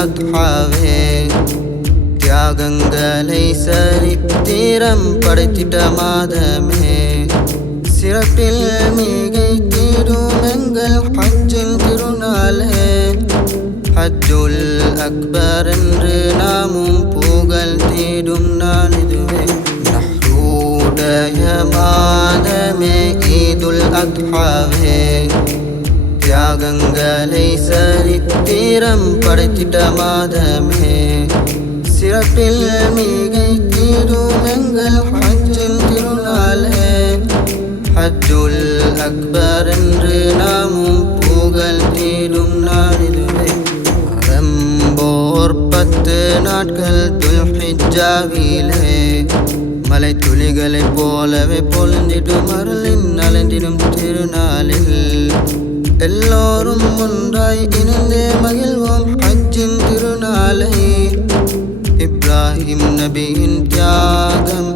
அத்ஹாவே தியாகங்களை சரித்திரம் படைத்திட்ட மாதமே சிறப்பில் மிகை தீரும் எங்கள் ஹஜ்ஜின் திருநாளே ஹஜ்ஜுல் அக்பர் என்று நாமும் புகழ் தேடும் நாள் இதுவே நஹ்ருடைய மாதமே ஈதுல் அத்ஹாவே தியாகங்களை சரித்திரம் படைத்திட்ட மாதமே சிறப்பில் மிகை தீரும் எங்கள் ஹஜ்ஜின் திருநாளே ஹஜ்ஜுல் அக்பர் என்று நாமும் புகழ் தேடும் நாள் இதுவே ரம்போர் 10 நாட்கள் துல்ஹிஜ்ஜாவிலே மலை துளிகளைப் போலவே பொழிந்திடும் அருளின் நலந்திடும் திருநாளில் எல்லோரும் ஒன்றாய் இணைந்தே மகிழ்வோம் ஹஜ்ஜின் திருநாளை இப்ராஹிம் நபியின் தியாகம்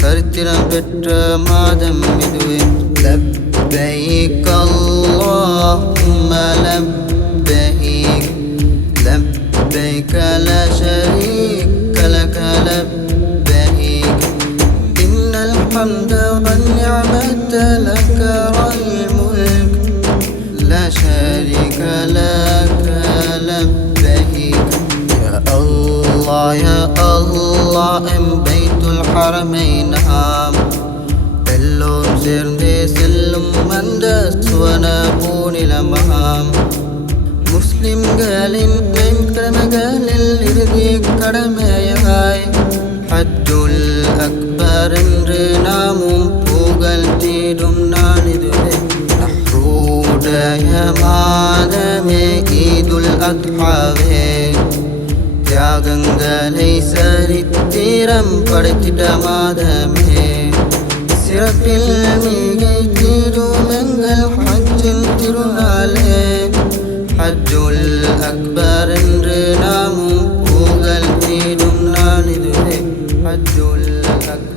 சரித்திரம் பெற்ற மாதம் இதுவே லப்பைக் அல்லாஹும்ம லப்பைக் லப்பைக் லா ஷரீக லக லப்பைக் இன்னல் ஹம்த வன் நிஅமத லக வல் முல்க் لا شريك لك لبيك يا الله எம் பைத்துல் ஹரமைன் ஹாம் எல்லோரும் சேர்ந்தே செல்லும் அந்த சுவன பூநிலமாம் முஸ்லிம்களின் கடமைகளில் இறுதி கடமையாய் ஹஜ்ஜுல் அக்பர் என்று நாமும் புகழ் தேடும் நாள் இதுவே மாதமே ஈதுல் அத்ஹாவே தியாகங்களை சரித்திரம் படைத்திட்ட மாதமே சிறப்பில் மிகை தீரும் எங்கள் ஹஜ்ஜின் திருநாளே ஹஜ்ஜுல் அக்பர் என்று நாமும் புகழ் தேடும் நாள் இதுவே ஹஜ்ஜுல் அக்பர்